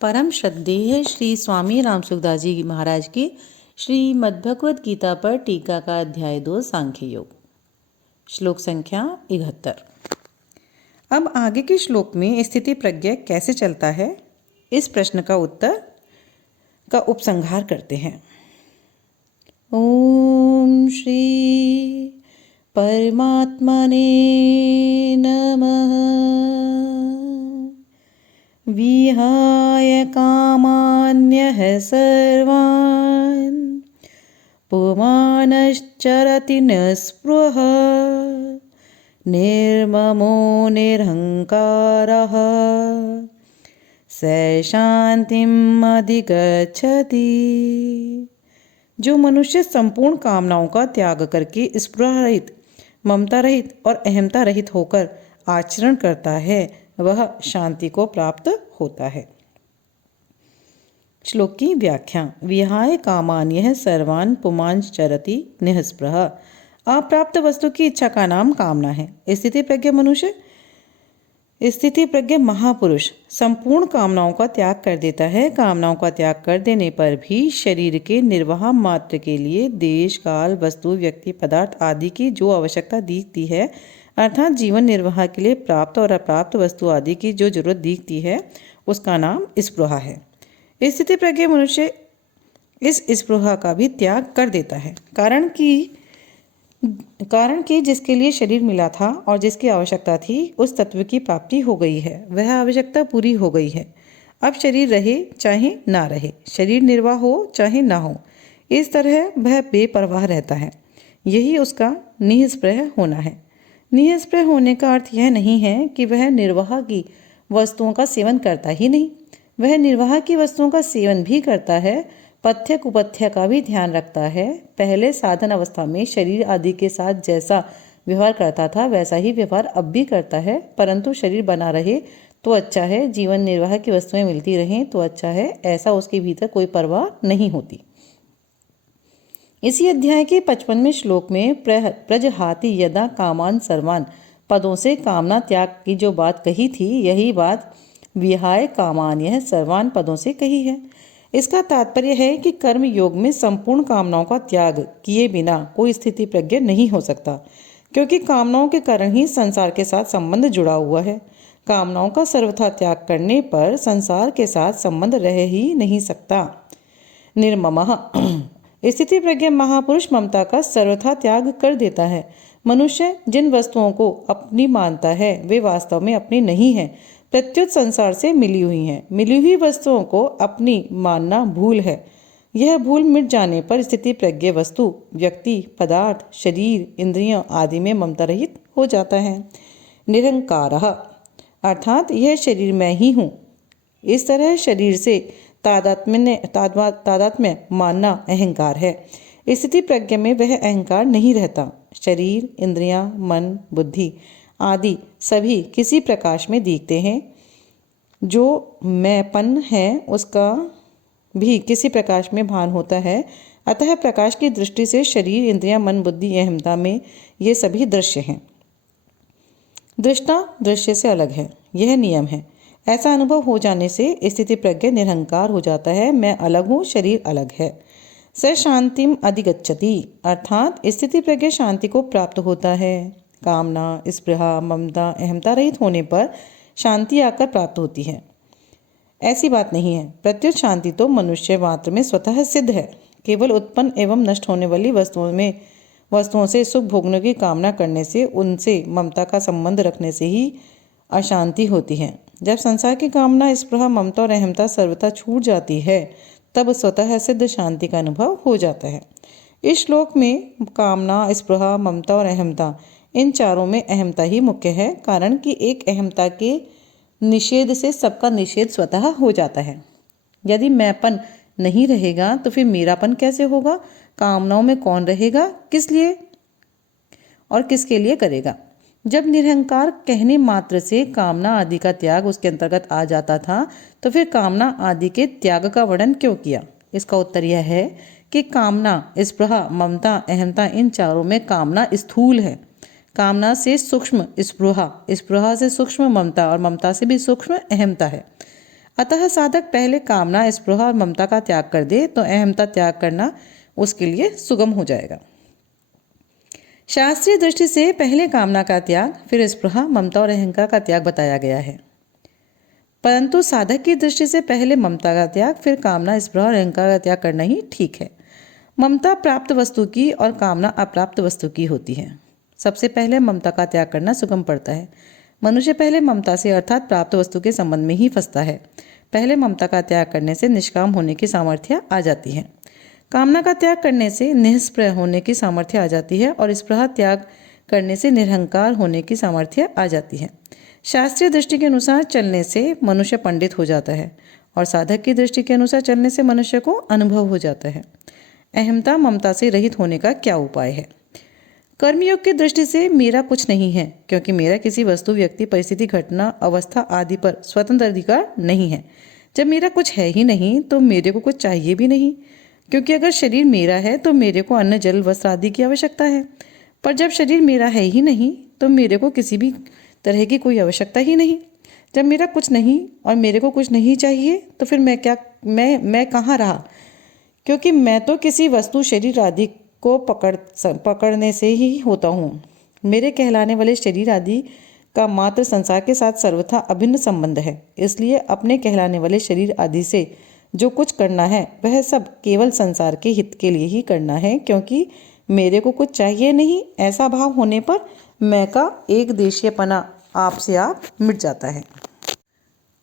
परम श्रद्धेय श्री स्वामी राम सुखदास जी महाराज की श्रीमद्भगवद गीता पर टीका का अध्याय 2 सांख्य योग। श्लोक संख्या 71। अब आगे के श्लोक में स्थिति प्रज्ञा कैसे चलता है, इस प्रश्न का उत्तर का उपसंहार करते हैं। ओम श्री परमात्मने नमः। विहाय कामान्यः सर्वान् पुमानश्चरति निःस्पृहः निर्ममो निरहङ्कारः स शान्तिम् अधिगच्छति। जो मनुष्य संपूर्ण कामनाओं का त्याग करके स्पृहा रहित, ममता रहित और अहमता रहित होकर आचरण करता है, वह शांति को प्राप्त होता है। श्लोक की व्याख्या। विहाय कामान्यः सर्वान् पुमांश्चरति निःस्पृहः। अप्राप्त वस्तु की इच्छा का नाम कामना है। स्थिति प्रज्ञ मनुष्य, स्थिति प्रज्ञ महापुरुष संपूर्ण कामनाओं का त्याग कर देता है। कामनाओं का त्याग कर देने पर भी शरीर के निर्वाह मात्र के लिए देश काल वस्तु व्यक्ति पदार्थ आदि की जो आवश्यकता दिखती है, अर्थात जीवन निर्वाह के लिए प्राप्त और अप्राप्त वस्तु आदि की जो जरूरत दिखती है, उसका नाम स्पृहा है। स्थिति प्रज्ञ मनुष्य इस स्पृहा का भी त्याग कर देता है। कारण कि जिसके लिए शरीर मिला था और जिसकी आवश्यकता थी, उस तत्व की प्राप्ति हो गई है, वह आवश्यकता पूरी हो गई है। अब शरीर रहे चाहे ना रहे, शरीर निर्वाह हो चाहे ना हो, इस तरह वह बेपरवाह रहता है। यही उसका निःस्पृह होना है। निःस्पृह होने का अर्थ यह नहीं है कि वह निर्वाह की वस्तुओं का सेवन करता ही नहीं, वह निर्वाह की वस्तुओं का सेवन भी करता है, पथ्य कुपथ्य का भी ध्यान रखता है। पहले साधन अवस्था में शरीर आदि के साथ जैसा व्यवहार करता था, वैसा ही व्यवहार अब भी करता है, परंतु शरीर बना रहे तो अच्छा है, जीवन निर्वाह की वस्तुएं मिलती रहें तो अच्छा है, ऐसा उसके भीतर कोई परवाह नहीं होती। इसी अध्याय के 55वें श्लोक में प्रजहाति यदा कामान सर्वान पदों से कामना त्याग की जो बात कही थी, यही बात विहाय कामान्यः सर्वान पदों से कही है। इसका तात्पर्य है कि कर्म योग में संपूर्ण कामनाओं का त्याग किए बिना कोई स्थिति प्रज्ञ नहीं हो सकता, क्योंकि कामनाओं के कारण ही संसार के साथ संबंध जुड़ा हुआ है। कामनाओं का सर्वथा त्याग करने पर संसार के साथ संबंध रह ही नहीं सकता। निर्ममः। स्थिति प्रज्ञ महापुरुष ममता का सर्वथा त्याग कर देता है। मनुष्य जिन वस्तुओं को अपनी मानता है, वे वास्तव में अपनी नहीं है, प्रत्युत संसार से मिली हुई हैं। मिली हुई वस्तुओं को अपनी मानना भूल है। यह भूल मिट जाने पर स्थिति प्रज्ञ वस्तु व्यक्ति पदार्थ शरीर इंद्रियों आदि में ममता रहित हो जाता है। निरंकारः अर्थात यह शरीर मैं ही हूँ, इस तरह शरीर से तादात्म्य मानना अहंकार है। स्थिति प्रज्ञ में वह अहंकार नहीं रहता। शरीर इंद्रियां मन बुद्धि आदि सभी किसी प्रकाश में दिखते हैं। जो मैंपन है उसका भी किसी प्रकाश में भान होता है। अतः प्रकाश की दृष्टि से शरीर इंद्रियां मन बुद्धि अहमता में ये सभी दृश्य हैं। दृष्टा दृश्य से अलग है, यह नियम है। ऐसा अनुभव हो जाने से स्थिति प्रज्ञ निरहंकार हो जाता है। मैं अलग हूँ, शरीर अलग है। स शांतिम अधिगच्छति अर्थात स्थिति प्रज्ञ शांति को प्राप्त होता है। कामना स्पृहा ममता अहमता रहित होने पर शांति आकर प्राप्त होती है, ऐसी बात नहीं है। प्रत्युत शांति तो मनुष्य मात्र में स्वतः सिद्ध है। केवल उत्पन्न एवं नष्ट होने वाली वस्तुओं से सुख भोगने की कामना करने से, उनसे ममता का संबंध रखने से ही अशांति होती है। जब संसार की कामना स्पृहा ममता और अहमता सर्वथा छूट जाती है, तब स्वतः सिद्ध शांति का अनुभव हो जाता है। इस श्लोक में कामना स्पृहा ममता और अहमता, इन चारों में अहमता ही मुख्य है। कारण कि एक अहमता के निषेध से सबका निषेध स्वतः हो जाता है। यदि मैंपन नहीं रहेगा तो फिर मेरापन कैसे होगा? कामनाओं में कौन रहेगा? किस लिए और किसके लिए करेगा? जब निरहंकार कहने मात्र से कामना आदि का त्याग उसके अंतर्गत आ जाता था, तो फिर कामना आदि के त्याग का वर्णन क्यों किया? इसका उत्तर यह है कि कामना स्पृहा ममता अहमता, इन चारों में कामना स्थूल है। कामना से सूक्ष्म स्पृहा, स्पृहा से सूक्ष्म ममता और ममता से भी सूक्ष्म अहमता है। अतः साधक पहले कामना, स्पृहा और ममता का त्याग कर दे तो अहमता त्याग करना उसके लिए सुगम हो जाएगा। शास्त्रीय दृष्टि से पहले कामना का त्याग, फिर स्पृहा, ममता और अहंकार का त्याग बताया गया है। परंतु साधक की दृष्टि से पहले ममता का त्याग, फिर कामना, स्पृहा और अहंकार का त्याग करना ही ठीक है। ममता प्राप्त वस्तु की और कामना अप्राप्त वस्तु की होती है। सबसे पहले ममता का त्याग करना सुगम पड़ता है। मनुष्य पहले ममता से अर्थात प्राप्त वस्तु के संबंध में ही फंसता है। पहले ममता का त्याग करने से निष्काम होने की सामर्थ्य आ जाती है। कामना का त्याग करने से निःस्पृह होने की सामर्थ्य आ जाती है और स्पृहा त्याग करने से निरहंकार होने की सामर्थ्य आ जाती है। शास्त्रीय दृष्टि के अनुसार चलने से मनुष्य पंडित हो जाता है और साधक की दृष्टि के अनुसार चलने से मनुष्य को अनुभव हो जाता है। अहमता ममता से रहित होने का क्या उपाय है? कर्मयोग की दृष्टि से मेरा कुछ नहीं है, क्योंकि मेरा किसी वस्तु, व्यक्ति, परिस्थिति, घटना, अवस्था आदि पर स्वतंत्र अधिकार नहीं है। जब मेरा कुछ है ही नहीं तो मेरे को कुछ चाहिए भी नहीं, क्योंकि अगर शरीर मेरा है तो मेरे को अन्न, जल, वस्त्र आदि की आवश्यकता है। पर जब शरीर मेरा है ही नहीं तो मेरे को किसी भी तरह की कोई आवश्यकता ही नहीं। जब मेरा कुछ नहीं और मेरे को कुछ नहीं चाहिए तो फिर मैं कहाँ रहा? क्योंकि मैं तो किसी वस्तु, शरीर आदि को पकड़ने से ही होता हूँ। मेरे कहलाने वाले शरीर आदि का मात्र संसार के साथ सर्वथा अभिन्न संबंध है। इसलिए अपने कहलाने वाले शरीर आदि से जो कुछ करना है वह सब केवल संसार के हित के लिए ही करना है, क्योंकि मेरे को कुछ चाहिए नहीं। ऐसा भाव होने पर मैं का एक देशीयपना आप से आप मिट जाता है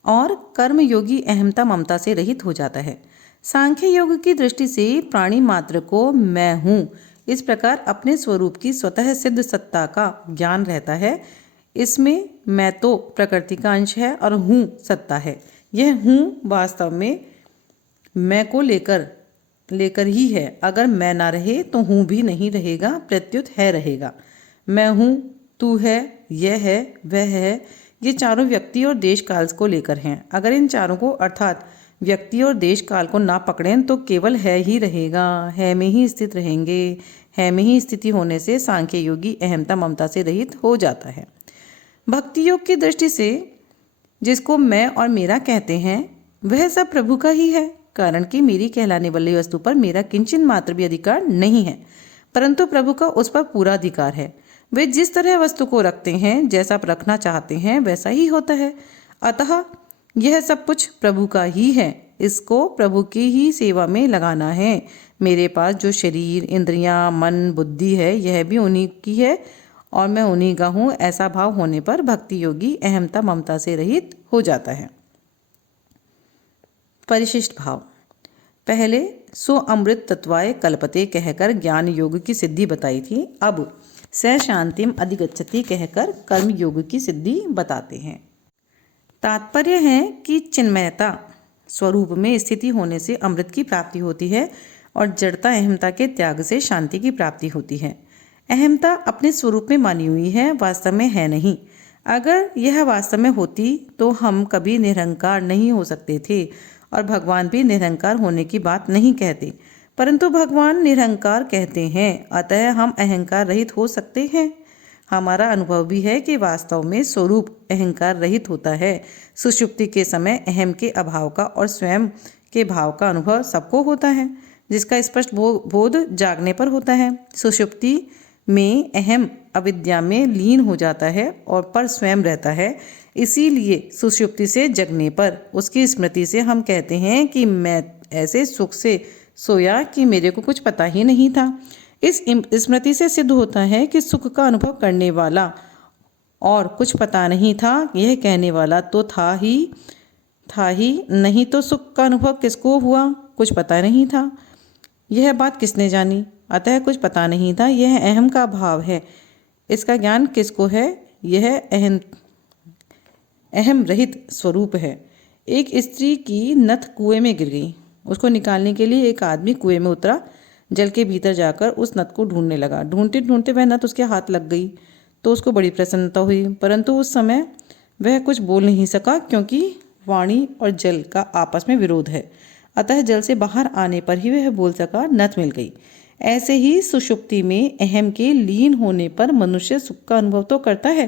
और कर्मयोगी अहमता ममता से रहित हो जाता है। सांख्य योग की दृष्टि से प्राणी मात्र को मैं हूँ इस प्रकार अपने स्वरूप की स्वतः सिद्ध सत्ता का ज्ञान रहता है। इसमें मैं तो प्रकृति का अंश है और हूँ सत्ता है। यह हूँ वास्तव में मैं को लेकर ही है। अगर मैं ना रहे तो हूँ भी नहीं रहेगा, प्रत्युत है रहेगा। मैं हूँ, तू है, यह है, वह है, ये चारों व्यक्ति और देश काल को लेकर हैं। अगर इन चारों को अर्थात व्यक्ति और देश काल को ना पकड़ें तो केवल है ही रहेगा, है में ही स्थित रहेंगे। है में ही स्थिति होने से सांख्य योगी अहमता ममता से रहित हो जाता है। भक्ति योग की दृष्टि से जिसको मैं और मेरा कहते हैं वह सब प्रभु का ही है, कारण कि मेरी कहलाने वाली वस्तु पर मेरा किंचन मात्र भी अधिकार नहीं है, परंतु प्रभु का उस पर पूरा अधिकार है। वे जिस तरह वस्तु को रखते हैं, जैसा रखना चाहते हैं वैसा ही होता है। अतः यह सब कुछ प्रभु का ही है, इसको प्रभु की ही सेवा में लगाना है। मेरे पास जो शरीर, इंद्रियां, मन, बुद्धि है यह भी उन्हीं की है और मैं उन्हीं का हूँ। ऐसा भाव होने पर भक्ति योगी अहमता ममता से रहित हो जाता है। परिशिष्ट भाव। पहले सो अमृत तत्वाय कल्पते कहकर ज्ञान योग की सिद्धि बताई थी। अब स शांतिम अधिगच्छति कहकर कर्म योग की सिद्धि बताते हैं। तात्पर्य है कि चिन्मयता स्वरूप में स्थिति होने से अमृत की प्राप्ति होती है और जड़ता अहमता के त्याग से शांति की प्राप्ति होती है। अहमता अपने स्वरूप में मानी हुई है, वास्तव में है नहीं। अगर यह वास्तव में होती तो हम कभी निरहंकार नहीं हो सकते थे और भगवान भी निरहंकार होने की बात नहीं कहते, परंतु भगवान निरहंकार कहते हैं, अतः हम अहंकार रहित हो सकते हैं। हमारा अनुभव भी है कि वास्तव में स्वरूप अहंकार रहित होता है। सुषुप्ति के समय अहम के अभाव का और स्वयं के भाव का अनुभव सबको होता है, जिसका स्पष्ट बोध जागने पर होता है। सुषुप्ति में अहम अविद्या में लीन हो जाता है और पर स्वयं रहता है। इसीलिए सुषुप्ति से जगने पर उसकी स्मृति से हम कहते हैं कि मैं ऐसे सुख से सोया कि मेरे को कुछ पता ही नहीं था। इस स्मृति से सिद्ध होता है कि सुख का अनुभव करने वाला और कुछ पता नहीं था, यह कहने वाला तो था ही नहीं, तो सुख का अनुभव किसको हुआ? कुछ पता नहीं था। यह बात किसने जानी? अतः कुछ पता नहीं था। यह अहम का भाव है। इसका ज्ञान किसको है? यह अहम रहित स्वरूप है। एक स्त्री की नथ कुएं में गिर गई। उसको निकालने के लिए एक आदमी कुएं में उतरा। जल के भीतर जाकर उस नथ को ढूंढने लगा। ढूंढते ढूंढते वह नथ उसके हाथ लग गई तो उसको बड़ी प्रसन्नता हुई, परंतु उस समय वह कुछ बोल नहीं सका, क्योंकि वाणी और जल का आपस में विरोध है। अतः जल से बाहर आने पर ही वह बोल सका, नथ मिल गई। ऐसे ही सुषुप्ति में अहम के लीन होने पर मनुष्य सुख का अनुभव तो करता है,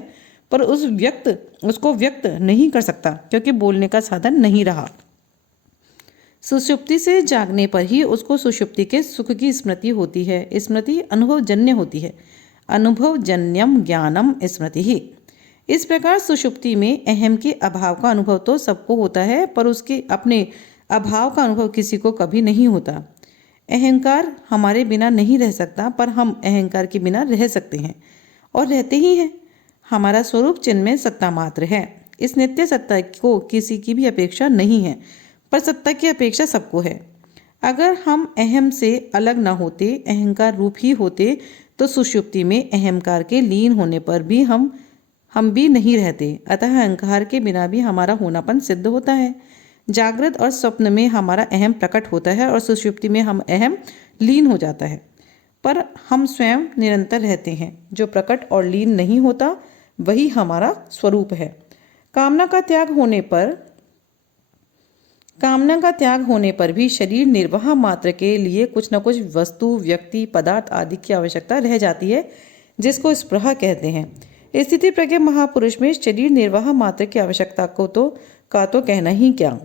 पर उसको व्यक्त नहीं कर सकता क्योंकि बोलने का साधन नहीं रहा। सुषुप्ति से जागने पर ही उसको सुषुप्ति के सुख की स्मृति होती है। स्मृति अनुभवजन्य होती है। अनुभवजन्यम ज्ञानम स्मृति ही। इस प्रकार सुषुप्ति में अहम के अभाव का अनुभव तो सबको होता है, पर उसके अपने अभाव का अनुभव किसी को कभी नहीं होता। अहंकार हमारे बिना नहीं रह सकता, पर हम अहंकार के बिना रह सकते हैं और रहते ही हैं। हमारा स्वरूप चिन्मय सत्ता मात्र है। इस नित्य सत्ता को किसी की भी अपेक्षा नहीं है, पर सत्ता की अपेक्षा सबको है। अगर हम अहम से अलग न होते, अहंकार रूप ही होते, तो सुषुप्ति में अहंकार के लीन होने पर भी हम भी नहीं रहते। अतः अहंकार के बिना भी हमारा होनापन सिद्ध होता है। जागृत और स्वप्न में हमारा अहम प्रकट होता है और सुषुप्ति में हम अहम लीन हो जाता है, पर हम स्वयं निरंतर रहते हैं। जो प्रकट और लीन नहीं होता वही हमारा स्वरूप है। कामना का त्याग होने पर भी शरीर निर्वाह मात्र के लिए कुछ न कुछ वस्तु, व्यक्ति, पदार्थ आदि की आवश्यकता रह जाती है, जिसको स्पृहा कहते हैं। स्थिति प्रज्ञ महापुरुष में शरीर निर्वाह मात्र की आवश्यकता का तो कहना ही क्या,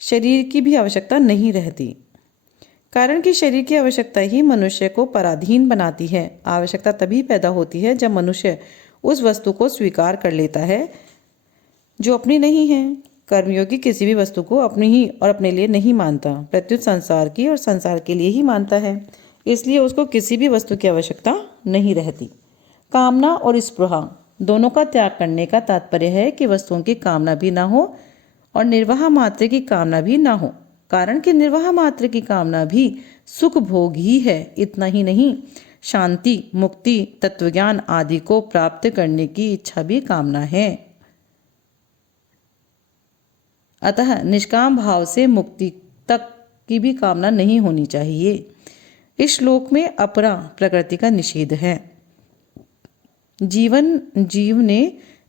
शरीर की भी आवश्यकता नहीं रहती। कारण कि शरीर की आवश्यकता ही मनुष्य को पराधीन बनाती है। आवश्यकता तभी पैदा होती है जब मनुष्य उस वस्तु को स्वीकार कर लेता है जो अपनी नहीं है। कर्मयोगी किसी भी वस्तु को अपनी ही और अपने लिए नहीं मानता, प्रत्युत संसार की और संसार के लिए ही मानता है। इसलिए उसको किसी भी वस्तु की आवश्यकता नहीं रहती। कामना और स्पृहा दोनों का त्याग करने का तात्पर्य है कि वस्तुओं की कामना भी ना हो और निर्वाह मात्र की कामना भी ना हो। कारण कि निर्वाह मात्र की कामना भी सुख भोग ही है। इतना ही नहीं, शांति, मुक्ति, तत्वज्ञान आदि को प्राप्त करने की इच्छा भी कामना है। अतः निष्काम भाव से मुक्ति तक की भी कामना नहीं होनी चाहिए। इस श्लोक में अपरा प्रकृति का निषेध है। जीव ने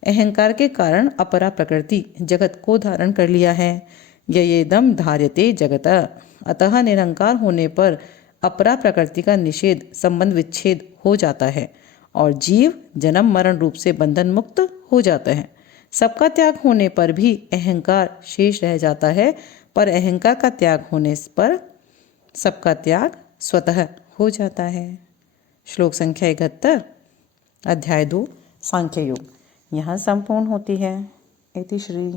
अहंकार के कारण अपरा प्रकृति जगत को धारण कर लिया है। ययेदम धार्यते जगत। अतः निरंकार होने पर अपरा प्रकृति का निषेध, संबंध विच्छेद हो जाता है और जीव जन्म मरण रूप से बंधन मुक्त हो जाता है। सबका त्याग होने पर भी अहंकार शेष रह जाता है, पर अहंकार का त्याग होने पर सबका त्याग स्वतः हो जाता है। श्लोक संख्या 71, अध्याय 2 सांख्य योग यहाँ संपूर्ण होती है। इति श्री।